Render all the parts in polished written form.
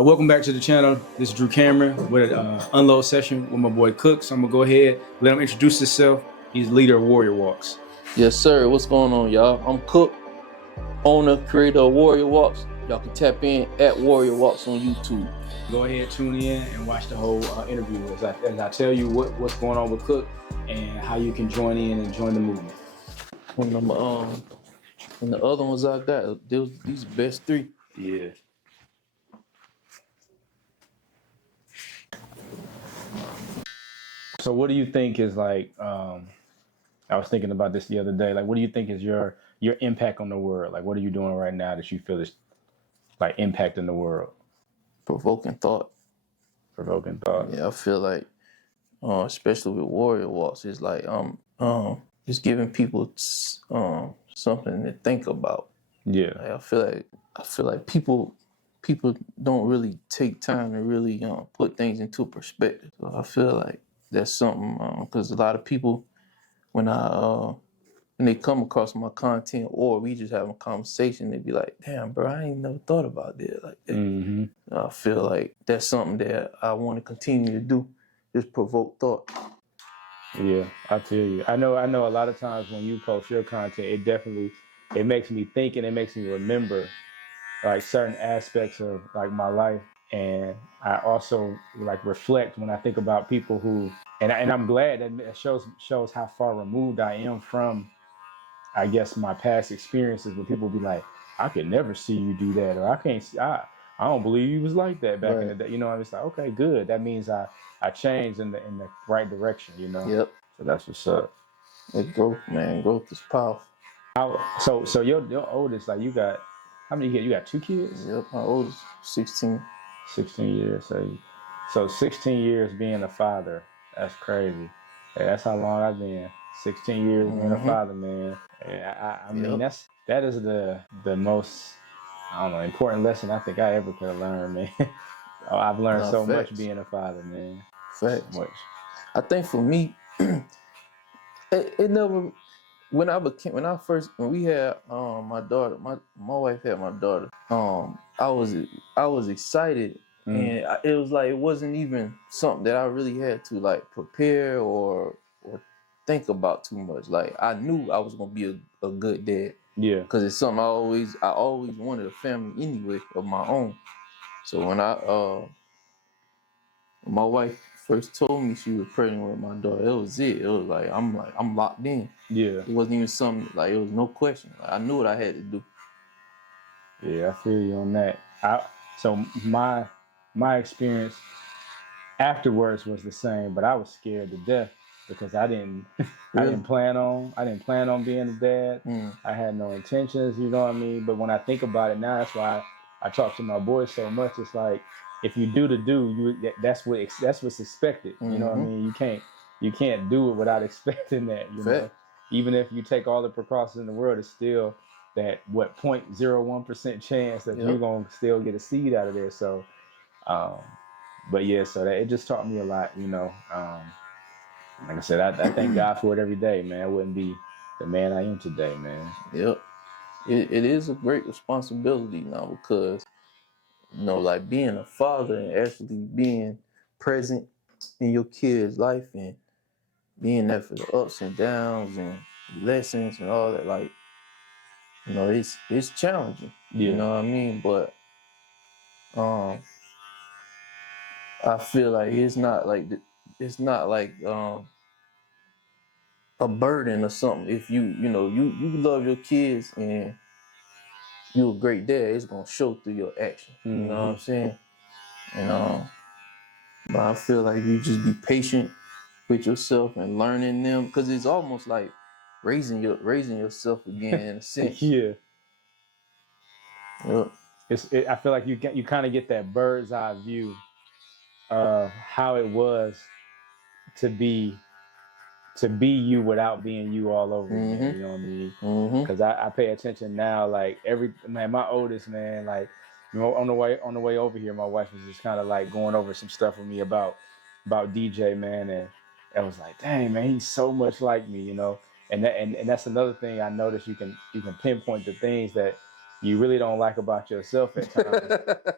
Welcome back to the channel. This is Drew Cameron with an unload session with my boy Cook. So I'm gonna go ahead, let him introduce himself. He's the leader of Warrior Walks. Yes, sir. What's going on, y'all? I'm Cook, owner, creator of Warrior Walks. Y'all can tap in at Warrior Walks on YouTube. Go ahead, tune in, and watch the whole interview as I tell you what's going on with Cook and how you can join in and join the movement. When the other ones I got, these best three. Yeah. So what do you think is like? I was thinking about this the other day. Like, what do you think is your impact on the world? Like, what are you doing right now that you feel is like impacting the world? Provoking thought. Provoking thought. Yeah, I feel like, especially with Warrior Walks, it's like just giving people something to think about. Yeah. Like, I feel like people don't really take time to really put things into perspective. So I feel like that's something because a lot of people when they come across my content or we just have a conversation, they be like, "Damn, bro, I ain't never thought about that like that." Mm-hmm. I feel like that's something that I want to continue to do, just provoke thought. Yeah, I feel you. I know a lot of times when you post your content, it makes me think and it makes me remember like certain aspects of like my life. And I also like reflect when I think about people who, and I'm glad that it shows how far removed I am from, I guess, my past experiences where people be like, I could never see you do that, or I don't believe you was like that back in the day. You know, I'm just like, okay, good. That means I changed in the right direction, you know? Yep. So that's what's up. With growth, man. Growth is powerful. So your oldest, like, you got, how many kids? You got 2 kids? Yep, my oldest, 16. 16 years. So 16 years being a father, that's crazy. Hey, that's how long I've been. 16 years being a father, man. I mean, that is the most, I don't know, important lesson I think I ever could have learned, man. I've learned so much being a father, man. Facts. So much. I think for me, it never. When we had my daughter, my wife had my daughter. I was excited, and it was like it wasn't even something that I really had to like prepare or think about too much. Like I knew I was gonna be a good dad. Yeah. Because it's something I always wanted a family anyway of my own. So when my wife first told me she was pregnant with my daughter, it was it. It was like I'm locked in. Yeah. It wasn't even something like it was no question. Like, I knew what I had to do. Yeah, I feel you on that. So my experience afterwards was the same, but I was scared to death because I didn't plan on being a dad. I had no intentions, you know what I mean? But when I think about it now, that's why I talk to my boys so much. It's like, if you do the do, that's what's expected. You know what I mean? You can't do it without expecting that, you know. Even if you take all the precautions in the world, it's still that 0.01% chance that you're gonna still get a seed out of there. So but yeah, so that it just taught me a lot, you know. Like I said, I thank God for it every day, man. I wouldn't be the man I am today, man. Yep. It is a great responsibility now because, you know, like being a father and actually being present in your kid's life and being there for the ups and downs and lessons and all that, like, you know, it's challenging. Yeah. You know what I mean? But I feel like it's not like a burden or something. If you love your kids and you're a great dad, it's gonna show through your action. You know what I'm saying? And but I feel like you just be patient with yourself and learning them, because it's almost like raising yourself again in a sense. Yeah. Yep. I feel like you kind of get that bird's eye view of how it was to be you without being you all over again. You know what I mean? Because I pay attention now. Like my oldest, man, like, you know, on the way over here, my wife was just kind of like going over some stuff with me about DJ, man, and I was like, dang, man, he's so much like me, you know. And that's another thing I noticed. You can pinpoint the things that you really don't like about yourself at times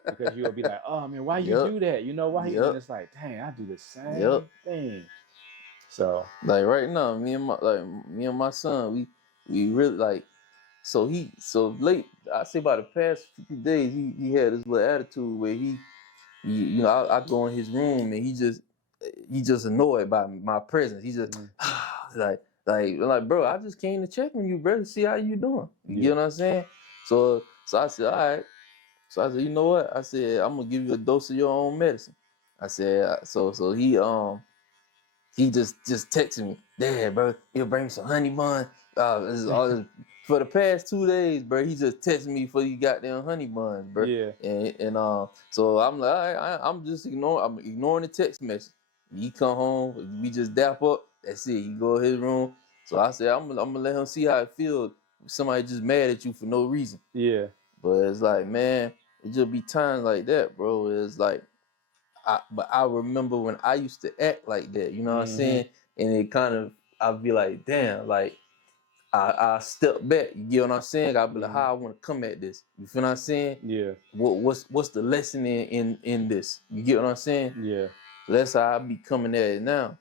because you'll be like, oh man, why you Yep. do that? You know why? And Yep. it's like, dang, I do the same Yep. thing. So Like right now, me and my son, we really like. So late. I say about the past few days, he had this little attitude where you know, I go in his room and he just annoyed by my presence. He just like, bro, I just came to check on you, bro, see how you doing. You know what I'm saying? So I said, all right. So I said, you know what? I said, I'm gonna give you a dose of your own medicine. I said, so he just texted me, Dad, bro, you'll bring me some honey bun. For the past 2 days, bro, he just texted me for you goddamn honey buns, bro. Yeah. And so I'm like, all right, I'm just ignoring the text message. He come home, we just dap up. That's it. He go to his room. So I said, I'm gonna let him see how it feels. Somebody just mad at you for no reason. Yeah. But it's like, man, it just be times like that, bro. It's like, but I remember when I used to act like that, you know what I'm saying? And it kind of, I'd be like, damn, like, I step back, you get what I'm saying? I'd be like, how I want to come at this. You feel what I'm saying? Yeah. What's the lesson in this? You get what I'm saying? Yeah. So that's how I be coming at it now.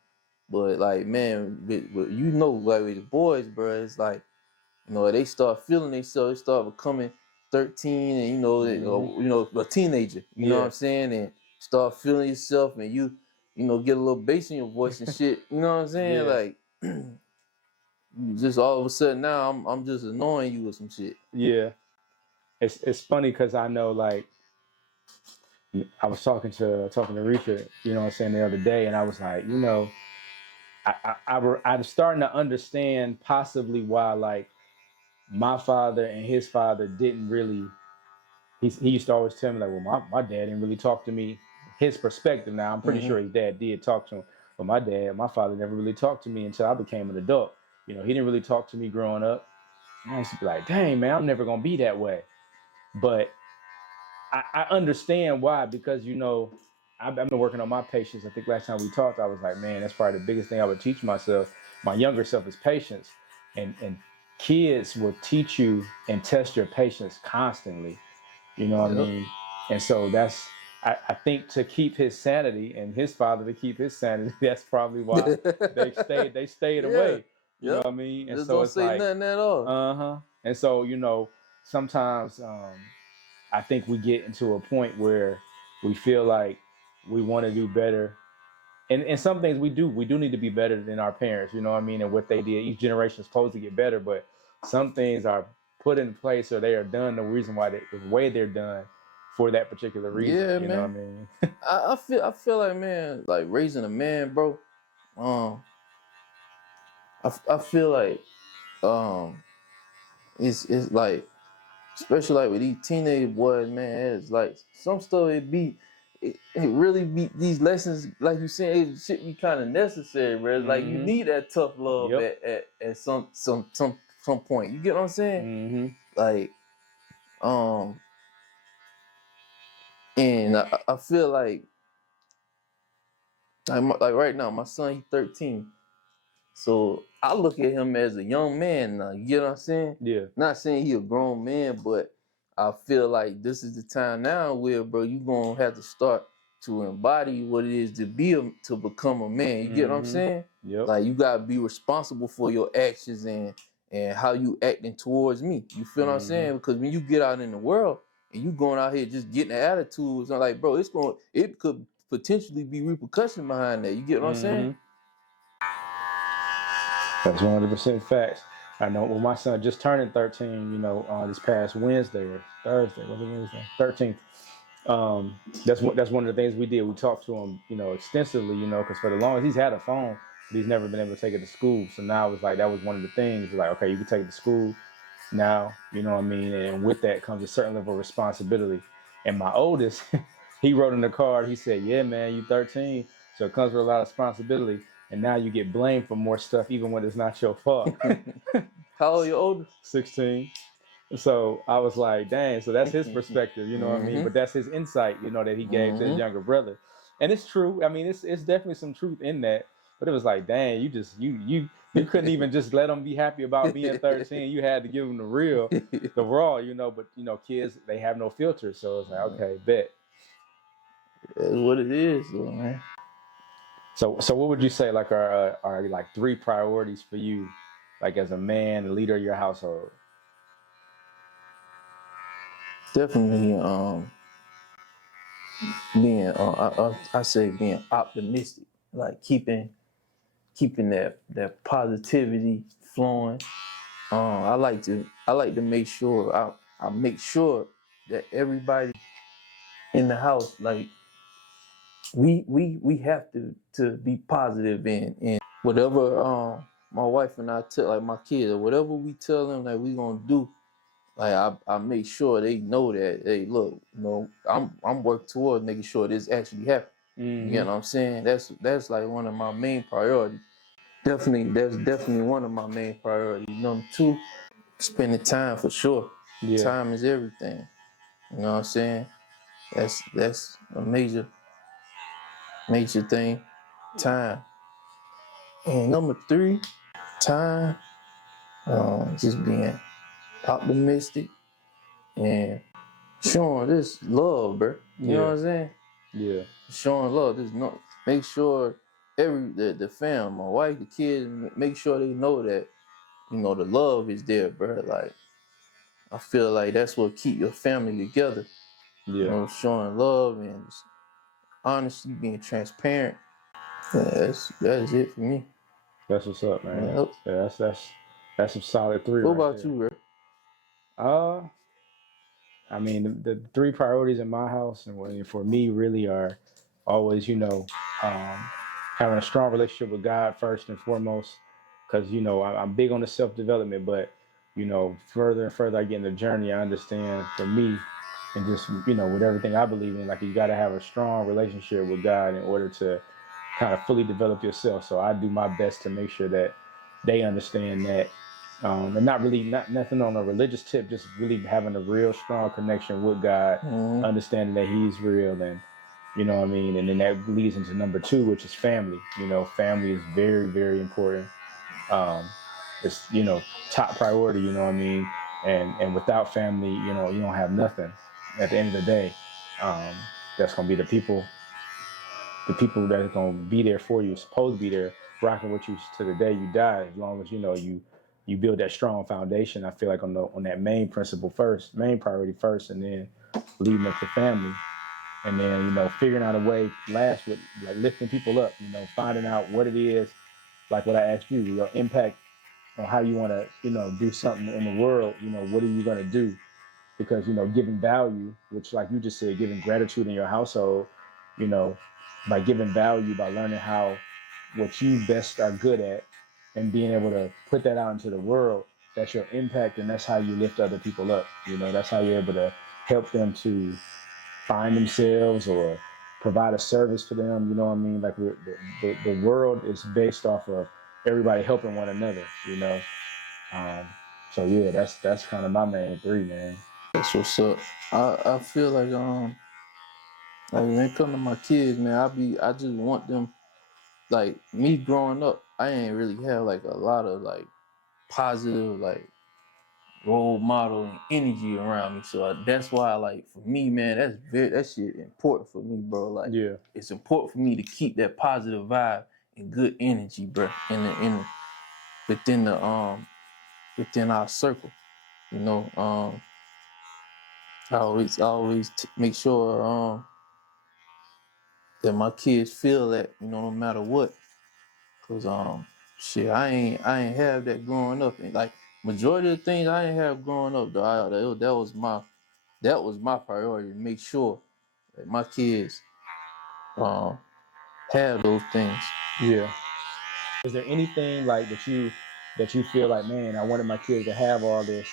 But like, man, you know, like with the boys, bro, it's like, you know, they start feeling themselves, they start becoming 13 and, you know, a teenager, you know what I'm saying? And start feeling yourself and you know, get a little bass in your voice and shit, you know what I'm saying? Yeah. Like, just all of a sudden now I'm just annoying you with some shit. Yeah. It's funny because I know, like, I was talking to Reefer, you know what I'm saying, the other day, and I was like, you know, I'm starting to understand possibly why, like, my father and his father didn't really. He used to always tell me, like, well, my dad didn't really talk to me. His perspective now, I'm pretty sure his dad did talk to him, but my father never really talked to me until I became an adult. You know, he didn't really talk to me growing up. And I used to be like, dang, man, I'm never gonna be that way. But I understand why, because, you know, I've been working on my patience. I think last time we talked, I was like, man, that's probably the biggest thing I would teach myself, my younger self, is patience. And kids will teach you and test your patience constantly. You know what I mean? And so I think, to keep his sanity and his father to keep his sanity, that's probably why they stayed away. You know what I mean? And just so don't it's say like, nothing at all. And so, you know, sometimes I think we get into a point where we feel like we want to do better. And some things we do need to be better than our parents, you know what I mean? And what they did. Each generation is supposed to get better, but some things are put in place, or they are done the reason why the way they're done for that particular reason. Yeah, you man. know what I mean? I feel like, man, like raising a man, bro. I feel like it's like, especially like with these teenage boys, man, it's like some stuff it really be these lessons, like you said, it should be kind of necessary, bro. Like you need that tough love at some point. You get what I'm saying? Like, and I feel like right now, my son, he's 13. So I look at him as a young man now. You get what I'm saying? Yeah. Not saying he a grown man, but I feel like this is the time now where, bro, you gonna have to start to embody what it is to become a man. You get what I'm saying? Yep. Like, you gotta be responsible for your actions and how you acting towards me. You feel what I'm saying? Because when you get out in the world and you going out here just getting the attitudes, I'm like, bro, it could potentially be repercussion behind that. You get what I'm saying? That's 100% facts. I know. Well, my son just turning 13. You know, this past Wednesday or Thursday. Was it Wednesday? 13th. That's one of the things we did. We talked to him, you know, extensively. You know, because for the longest he's had a phone, but he's never been able to take it to school. So now it was like, that was one of the things. Like, okay, you can take it to school now. You know what I mean? And with that comes a certain level of responsibility. And my oldest, he wrote in the card. He said, "Yeah, man, you 13, so it comes with a lot of responsibility." And now you get blamed for more stuff, even when it's not your fault. How old are your oldest? 16. So I was like, dang, so that's his perspective, you know what I mean? But that's his insight, you know, that he gave to his younger brother. And it's true. I mean, it's definitely some truth in that. But it was like, dang, you You couldn't even just let them be happy about being 13. You had to give them the real, the raw, you know. But you know, kids, they have no filter, so it's like, okay, bet. That's what it is, though, man. So what would you say like are like 3 priorities for you, like as a man, the leader of your household? Definitely, being, I say being optimistic, like keeping that positivity flowing. I like to make sure I make sure that everybody in the house, like we have to be positive in whatever my wife and I tell, like my kids, or whatever we tell them that we gonna do. Like I make sure they know that, hey, look, you know, I'm working towards making sure this actually happens. Mm-hmm. You know what I'm saying? That's like one of my main priorities. That's definitely one of my main priorities. Number 2, spending time for sure. Yeah. Time is everything. You know what I'm saying? That's a major thing. Time. And number 3, time. Just being optimistic and showing this love, bro. You know what I'm saying? Yeah. Showing love. Make sure the family, my wife, the kids, make sure they know that, you know, the love is there, bro. Like, I feel like that's what keep your family together. Yeah. You know, showing love and honesty, being transparent. Yeah, that's it for me. That's what's up, man. Yep. Yeah, that's some solid 3 What right about there. you, bro? I mean, the 3 priorities in my house and for me really are always, you know, having a strong relationship with God first and foremost, because you know I'm big on the self-development, but you know, further and further I get in the journey, I understand for me and just, you know, with everything I believe in, like you got to have a strong relationship with God in order to kind of fully develop yourself. So I do my best to make sure that they understand that, and not nothing on a religious tip, just really having a real strong connection with God, understanding that He's real, and you know what I mean. And then that leads into number 2, which is family. You know, family is very, very important. It's, you know, top priority. You know what I mean. And without family, you know, you don't have nothing. At the end of the day, that's gonna be the people that are gonna be there for you, supposed to be there, rocking with you to the day you die. As long as you know you build that strong foundation. I feel like on that main priority first, and then leading up to family, and then, you know, figuring out a way last with like lifting people up. You know, finding out what it is, like what I asked you, your impact on how you want to, you know, do something in the world. You know, what are you gonna do? Because, you know, giving value, which like you just said, giving gratitude in your household, you know, by giving value, by learning how what you best are good at and being able to put that out into the world, that's your impact, and that's how you lift other people up. You know, that's how you're able to help them to find themselves or provide a service for them. You know what I mean? Like the world is based off of everybody helping one another, you know. So yeah, that's kind of my main 3, man. That's what's up. I feel like when it comes to my kids, man, I just want them, like me growing up, I ain't really have like a lot of like positive like role model and energy around me. So that's why, like, for me, man, that shit important for me, bro. Like, Yeah. it's important for me to keep that positive vibe and good energy, bro, within our circle. You know, I always make sure that my kids feel that, you know, no matter what. Cause shit, I ain't have that growing up, and like majority of the things I ain't have growing up, though, that was my priority, to make sure that my kids have those things. Yeah. Is there anything like that you feel like, man, I wanted my kids to have all this,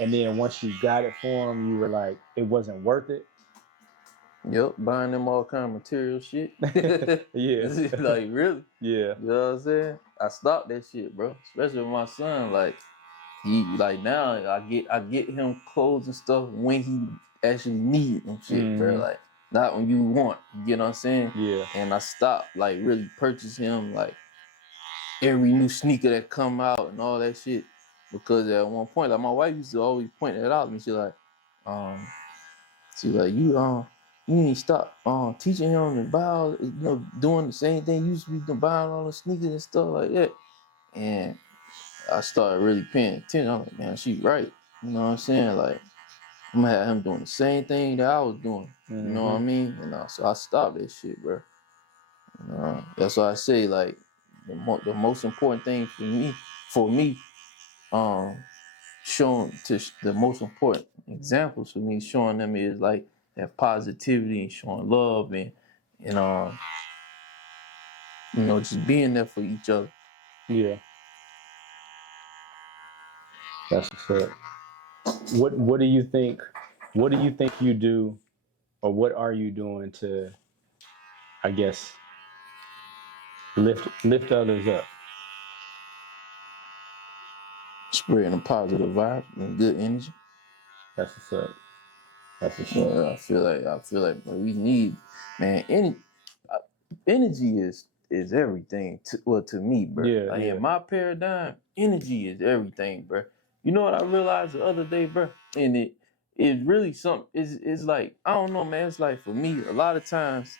and then once you got it for them, you were like, it wasn't worth it? Yep, buying them all kind of material shit. Yeah. Like, really? Yeah. You know what I'm saying? I stopped that shit, bro. Especially with my son. Like, he, like, now I get him clothes and stuff when he actually need them shit, bro. Like, not when you want. You know what I'm saying? Yeah. And I stopped, like, really purchase him, like, every new sneaker that come out and all that shit. Because at one point, like my wife used to always point that out to me. She like, you need to stop teaching him to buy, doing the same thing you used to be buying all the sneakers and stuff like that. And I started really paying attention. I'm like, man, she right. You know what I'm saying? Like, I'm gonna have him doing the same thing that I was doing. You know what I mean? And so I stopped that shit, bro. That's why I say, like, the most important thing for me, showing the most important examples for me, showing them is like that positivity and showing love and just being there for each other. Yeah. That's what's up. What do you think? What do you think you do, or what are you doing to, I guess, lift others up? Spreading a positive vibe and good energy. That's what's up. That's what's up. Yeah, I feel like we need, man. Energy is everything. To me, bro. Yeah, like yeah. in my paradigm, energy is everything, bro. You know what I realized the other day, bro? And it's really something. It's like, I don't know, man. It's like, for me, a lot of times,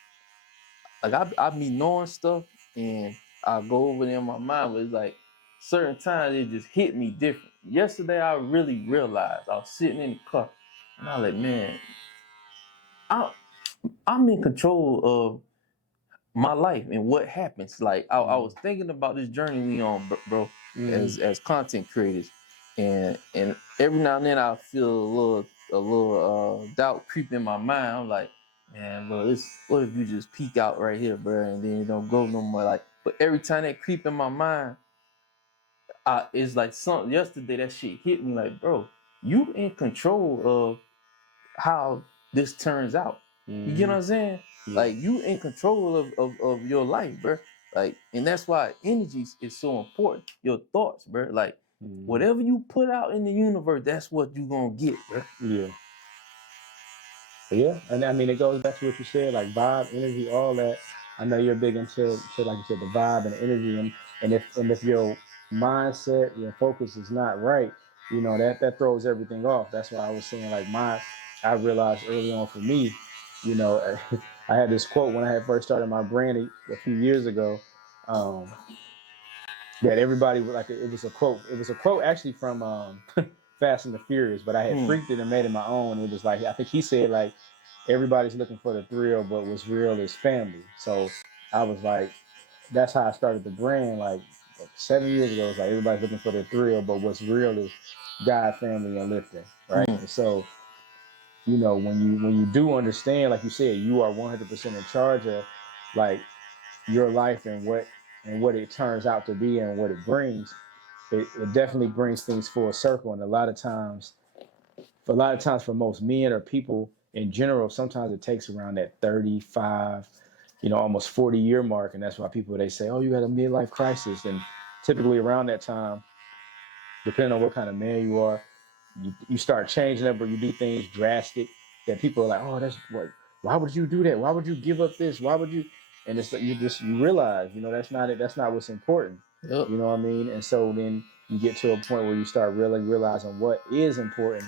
like I be knowing stuff and I go over there in my mind, but it's like certain times it just hit me different. Yesterday I really realized, I was sitting in the car and I was like, man, I'm in control of my life and what happens. Like I was thinking about this journey we on, bro, as content creators, and every now and then I feel a little doubt creep in my mind. I'm like, man, bro, what if you just peek out right here, bro, and then you don't go no more? Like, but every time that creep in my mind, it's like something. Yesterday that shit hit me like, bro, you in control of how this turns out. You get what I'm saying? Yeah. Like, you in control of your life, bro. Like, and that's why energy is so important. Your thoughts, bro. Like, whatever you put out in the universe, that's what you gonna get, bro. Yeah. Yeah, and I mean, it goes back to what you said, like vibe, energy, all that. I know you're big into like you said, the vibe and the energy, and if your mindset, your focus is not right, that throws everything off. That's why I was saying, like, I realized early on for me, I had this quote when I had first started my branding a few years ago, that everybody would like. It was a quote. It was a quote actually from Fast and the Furious, but I had freaked it and made it my own. It was like, I think he said, like, everybody's looking for the thrill, but what's real is family. So I was like, that's how I started the brand. Like 7 years ago, it's like everybody's looking for the thrill, but what's real is God, family, and lifting, right? And so, when you do understand, like you said, you are 100% in charge of, like, your life and what it turns out to be and what it brings. It definitely brings things full circle. And a lot of times for most men or people in general, sometimes it takes around that 35, almost 40-year mark. And that's why they say, oh, you had a midlife crisis. And typically around that time, depending on what kind of man you are, you start changing up, or you do things drastic that people are like, oh, why would you do that? Why would you give up this? Why would you? And it's like, you realize, that's not it. That's not what's important. Yep. You know what I mean? And so then you get to a point where you start really realizing what is important,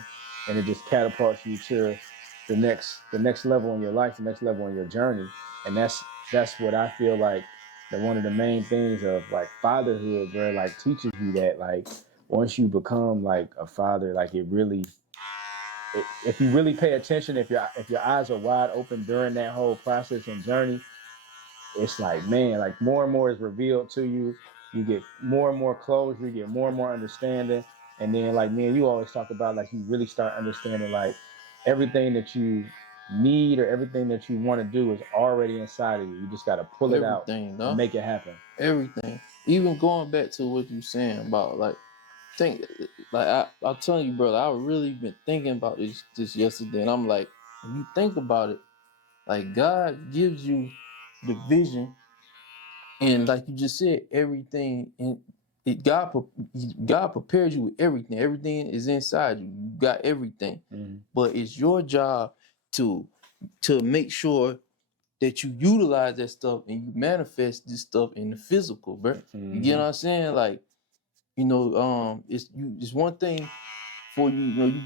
and it just catapults you to the next level in your life, the next level in your journey. And that's what I feel like that one of the main things of, like, fatherhood, where, like, teaches you that, like, once you become, like, a father, like, if you really pay attention, if your eyes are wide open during that whole process and journey, it's like, man, like, more and more is revealed to you. You get more and more closure, you get more and more understanding. And then, like, man, you always talk about, like, you really start understanding, like, everything that you need or everything that you want to do is already inside of you. You just got to pull it out and make it happen. Everything. Even going back to what you saying about, like, I'm telling you, brother, I've really been thinking about this yesterday, and I'm like, when you think about it, like, God gives you the vision, and like you just said, everything, and God prepares you with everything. Everything is inside you. You got everything, but it's your job to make sure that you utilize that stuff and you manifest this stuff in the physical, bro. You get what I'm saying? Like, it's one thing for you, you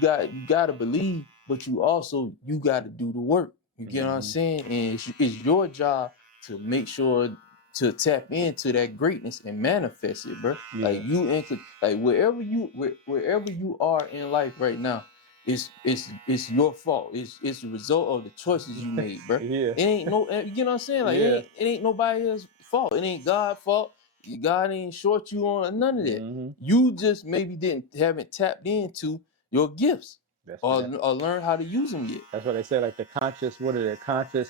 gotta believe, but you gotta do the work. You get what I'm saying? And it's your job to make sure to tap into that greatness and manifest it, bro. Yeah. Like wherever you are in life right now, it's your fault. It's the result of the choices you made, bro. Yeah. It ain't no, you know what I'm saying? Like it ain't nobody else's fault. It ain't God's fault. God ain't short you on none of that. You just maybe haven't tapped into your gifts or learn how to use them yet. That's what they say, like the conscious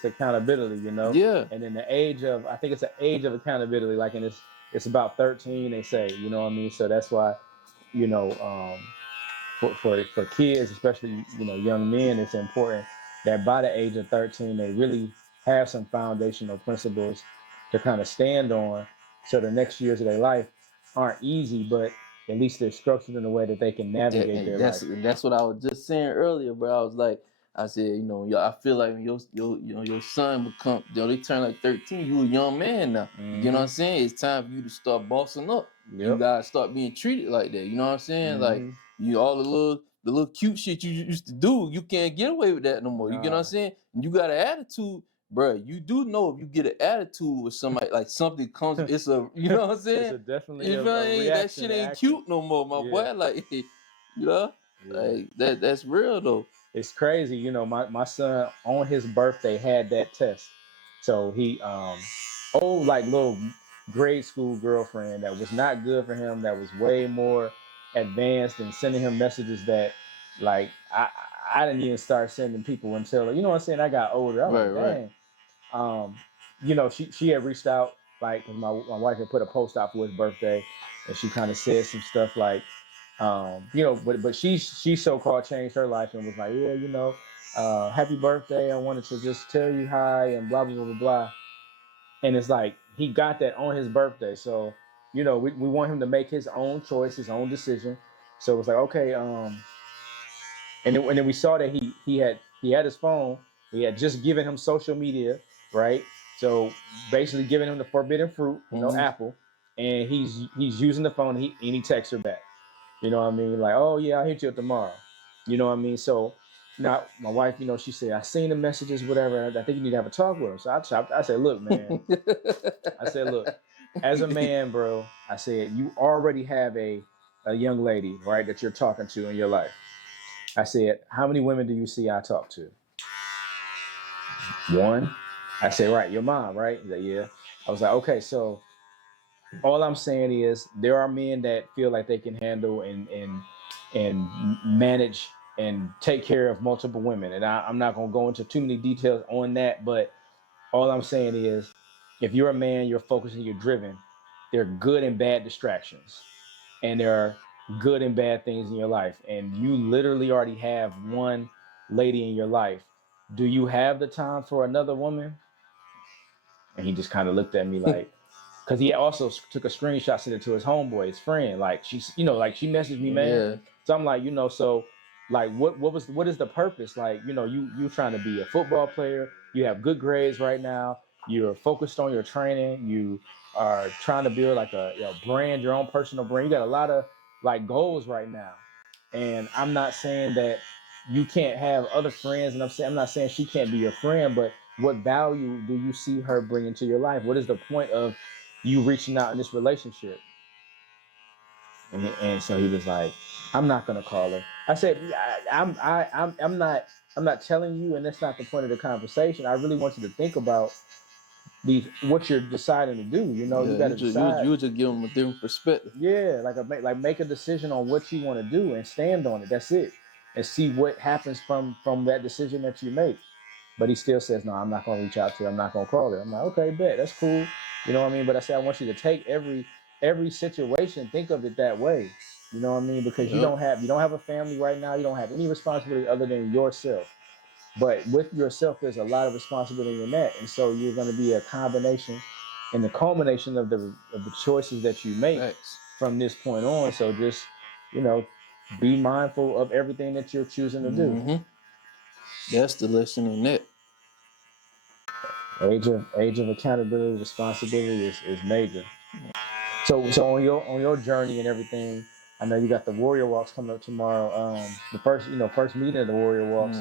accountability, Yeah. And in the age of, I think it's an age of accountability, like it's about 13, they say, you know what I mean? So that's why, for kids, especially, young men, it's important that by the age of 13, they really have some foundational principles to kind of stand on, so the next years of their life aren't easy, but at least they're structured in a way that they can navigate their life. That's what I was just saying earlier, bro. I said, I feel like when your son become, they turn like 13, you a young man now. You know what I'm saying? It's time for you to start bossing up. Yep. You gotta start being treated like that. You know what I'm saying? Like all the little cute shit you used to do, you can't get away with that no more. You get what I'm saying? You got an attitude, bro. You do know if you get an attitude with somebody, like something comes, it's a, you know what I'm saying? It's definitely a that shit ain't cute no more, my boy. Like, like that's real though. It's crazy, my son on his birthday had that test. So he like little grade school girlfriend that was not good for him, that was way more advanced and sending him messages that, like, I didn't even start sending people until, you know what I'm saying, I got older. I was like, dang. She had reached out, like, 'cause my wife had put a post out for his birthday, and she kind of said some stuff like, but she so-called changed her life and was like, yeah, happy birthday, I wanted to just tell you hi and blah blah blah blah blah. And it's like he got that on his birthday, so we want him to make his own choice, his own decision. So it was like, okay, and then we saw that he had his phone. We had just given him social media, right? So basically giving him the forbidden fruit, Apple, and he's using the phone, and he texts her back. You know what I mean? Like, oh yeah, I'll hit you up tomorrow. You know what I mean? So now my wife, she said, I seen the messages, whatever. I think you need to have a talk with him. So I said, look, man. I said, look, as a man, bro, I said, you already have a young lady, right, that you're talking to in your life. I said, how many women do you see I talk to? One. I said, right, your mom, right? He said, yeah. I was like, okay, so all I'm saying is there are men that feel like they can handle and manage and take care of multiple women. And I'm not going to go into too many details on that, but all I'm saying is if you're a man, you're focused and you're driven, there are good and bad distractions. And there are good and bad things in your life. And you literally already have one lady in your life. Do you have the time for another woman? And he just kind of looked at me like, because he also took a screenshot, sent it to his homeboy, his friend. Like, she's, like, she messaged me, man. Yeah. So I'm like, so like, what is the purpose? Like, you trying to be a football player. You have good grades right now. You're focused on your training. You are trying to build like a brand, your own personal brand. You got a lot of like goals right now. And I'm not saying that you can't have other friends. And I'm not saying she can't be your friend, but what value do you see her bringing to your life? What is the point of you reaching out in this relationship? And so he was like, I'm not gonna call her. I said, I'm not telling you, and that's not the point of the conversation. I really want you to think about what you're deciding to do. You got to decide. You just give them a different perspective. Yeah, make a decision on what you want to do and stand on it. That's it, and see what happens from that decision that you make. But he still says, no, I'm not gonna reach out to her. I'm not gonna call her. I'm like, okay, bet, that's cool. You know what I mean? But I say I want you to take every situation, think of it that way. You know what I mean? Because you don't have a family right now. You don't have any responsibility other than yourself. But with yourself, there's a lot of responsibility in that, and so you're going to be a combination and the culmination of the choices that you make from this point on. So just be mindful of everything that you're choosing to do. That's the lesson in that. Age of accountability, responsibility is major. So on your journey and everything, I know you got the Warrior Walks coming up tomorrow. The first meeting of the Warrior Walks.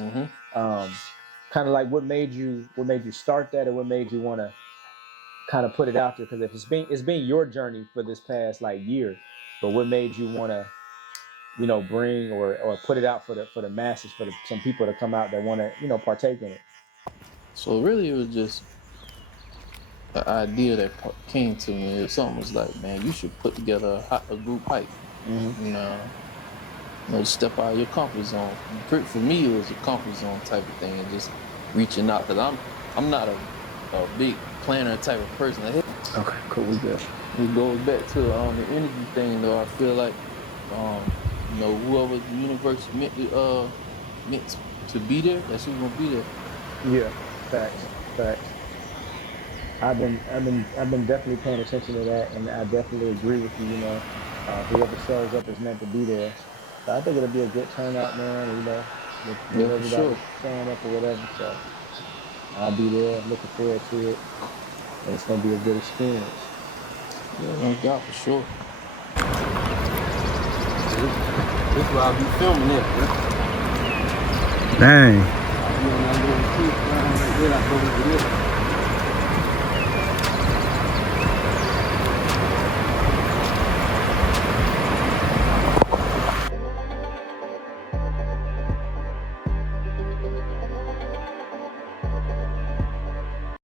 Kind of like what made you start that, or what made you want to kind of put it out there? Because if it's been your journey for this past like year, but what made you want to bring or put it out for the masses, for some people to come out that want to partake in it? So really, it was just an idea that came to me. Something was like, man, you should put together a group hike. Step out of your comfort zone. For me, it was a comfort zone type of thing, and just reaching out, because I'm not a big planner type of person. Okay, cool, we good. It goes back to the energy thing, though. I feel like whoever the universe meant to be there, that's who's gonna be there. Yeah, facts. I've been definitely paying attention to that, and I definitely agree with you. Whoever shows up is meant to be there. So I think it'll be a good turnout, man. With everybody showing up or whatever. So I'll be there, looking forward to it, and it's gonna be a good experience. Yeah, no doubt, for sure. This is why I'll be filming it, bro. Dang. I'll be on that little trip right there. I go over this.